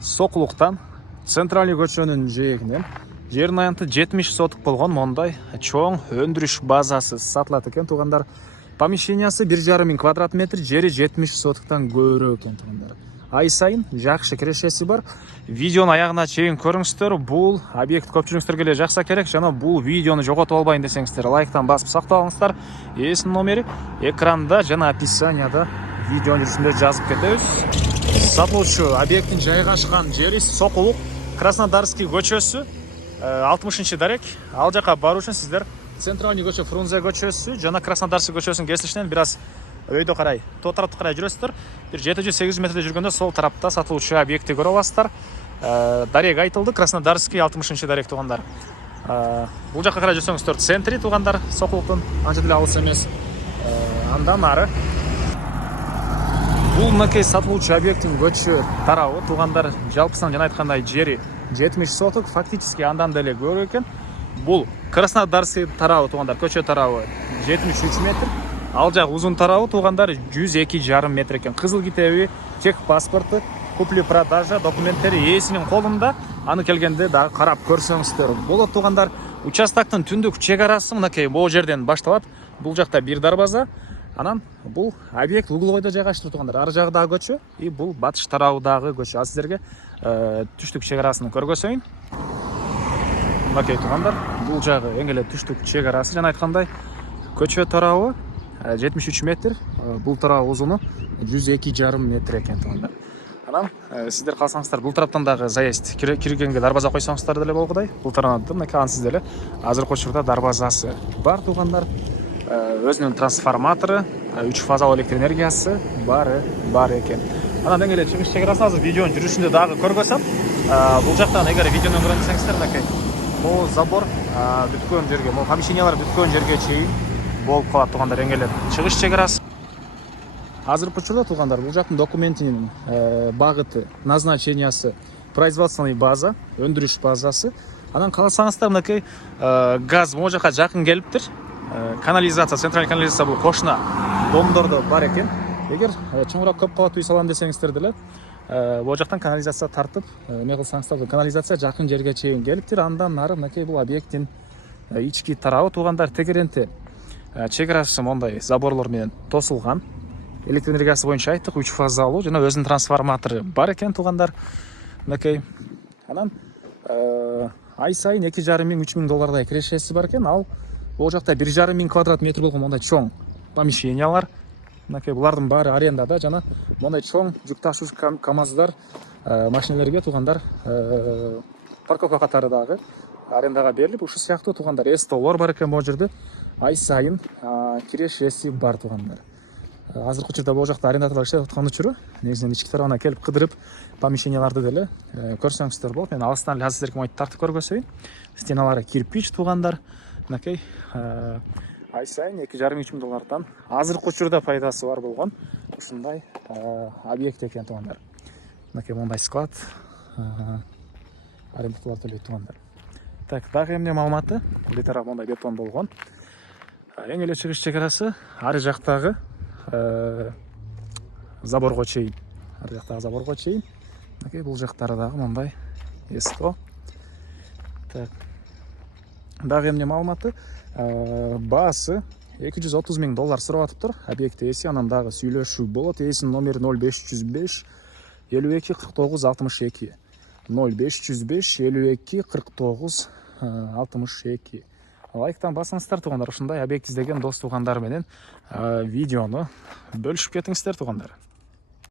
Сокулуктан центральный көчөнүн жээгинен жердин аянты 70 соток болгон мондай чоң өндүрүш базасы сатылат экен туугандар. Помещениясы 1,5 мың квадрат метр, жери 70 соттуктан көбүрөөк экен туугандар. Ай сайын жакшы кирешеси бар. Видеонун аягына чейин көрүңүздөр. Бул объект көпчүлүгүңүздарга эле жакса керек жана бул видеону жоготуп албайын десеңиздер, лайктан басып сактап алыңыздар. Ээсинин номери экранда жана описанияда видеонун жүрүшүндө жазып кетебиз. Сатылуучу объекттин жайгашкан жери Сокулук, Краснодарский көчөсү, 60-дарек. Ал жака баруу үчүн сиздер Центральный көчө, Фрунзе көчөсү жана Краснодарский көчөсүнүн кесилишинен бир аз өйдө карай, то тарапты карай жүрөсүздөр. Бир 700-800 метрде жүргөндө сол тарапта сатылуучу объектти көрө аласыздар. Дарек айтылды, Краснодарский 60-дарек туугандар. Бул жака карай жүрсөңүздөр центри туугандар, Сокулуктун анча деле алыс эмес. Андан ары бул мынакей сатылуучу объекттин көчө тарабы туугандар, жалпысынан жана айткандай жери 70 соток, фактически андан деле көбүрөөк экен. Бул Краснодарский тарабы туугандар, көчө тарабы 73 метр. Ал жак узун тарабы туугандар 102,5 метр экен. Кызыл китеби, чек паспорту, купли-продажа документтери ээсинин колунда. Аны келгенде дагы карап көрсөңүздөр болот туугандар. Участоктун түндүк чек арасы мынакей бул жерден башталат. Бул жакта бир дарбаза. Анан бул объект угловойдо жайгаштыр туугандар. Ары жагы дагы көчө, и бул батыш тарабы дагы көчө. Ал сиздерге түштүк чек арасын көргөзөйүн. Мынакей туугандар, бул жагы эң эле түштүк чек арасы. Жана айткандай, көчө тарабы 73 метр, бул тарабы узуну 102,5 метр экен туугандар. Анан сиздер калсаңыздар, бул тараптан дагы заезд киргенге дарбаза койсоңуздар деле болгудай. Бул тараптан мынакей анын сиздер азыркы учурда дарбазасы бар туугандар. Өзүнүн трансформатору, 3 фазалуу электр энергиясы бар экен. Анан эң эле чыгыш чек арасын азыр видеонун жүрүшүндө дагы көргөзөм. Бул жактан эгер видеону көрөм десеңиздер, мынакей могу забор бүткөн жерге, могу помещениялар бүткөн жерге чейин болуп калат туугандар, эң эле чыгыш чек арасы. Азыркы учурда туугандар, бул жактын документинин багыты, назначениясы производственный база, өндүрүш базасы. Анан калсаңыздар, мынакей газ могу жака жакын келиптир. Канализация, центральный канализация бул кошуна домдордо бар экен. Эгер чоңураак көп кабаттуу үй салам десеңиздер деле, бул жактан канализация тартып, эме кылсаңыздар, канализация жакын жерге чейин келиптир. Андан нары мынакей бул объекттин ички тарабы туугандар, тегеренте чек арасы мондай заборлор менен тосулган. Электр энергиясы боюнча айттык, 3 фазалуу жана өзүнүн трансформатору бар экен туугандар. Мынакей анан ай сайын 2,5 мың, 3 мың доллардай кирешеси бар экен. Ал бул жакта 1,5 мың квадрат метр болгон мондай чоң помещениялар. Мынакей булардын баары арендада жана мондай чоң жүк ташууч КАМАЗдар, машинелерге туугандар парковка катары дагы арендага берилип, ушул сыяктуу туугандар эстолор бар экен бул жерде. Ай сайын кирешеси бар туугандар. Азыркы учурда бул жакта арендаторлор иштеп аткан учуру негизинен ички тарабына келип кыдырып помещенияларды деле көрсөңүздөр болот. Мен алыстан эле сиздерге монтип тартып көргөзөйүн. Стеналары кирпич туугандар. Мынакей ай сайын 2,5 мың, 3 мың доллардан азыркы учурда пайдасы бар болгон ушундай объект экен туугандар. Мынакей мондай склад арендаторлор төлөйт туугандар. Так, дагы эмне маалыматы? Бул тарап мондай бетон болгон. Эң эле чыгыш чек арасы ары жактагы заборго чейин. Ары жактагы заборго чейин. Мынакей бул жактары дагы мондай эсто. Так. Дагы эмне маалыматы? Баасы 230 мың доллар сурап атыптыр. Объект ээси, анан дагы сүйлөшүү болот. Ээсинин номери 0505 52 49 62. 0505 52 49 62. Лайктан басыңыздар туугандар, ушундай объект издеген дос туугандар менен видеону бөлүшүп кетиңиздер туугандар.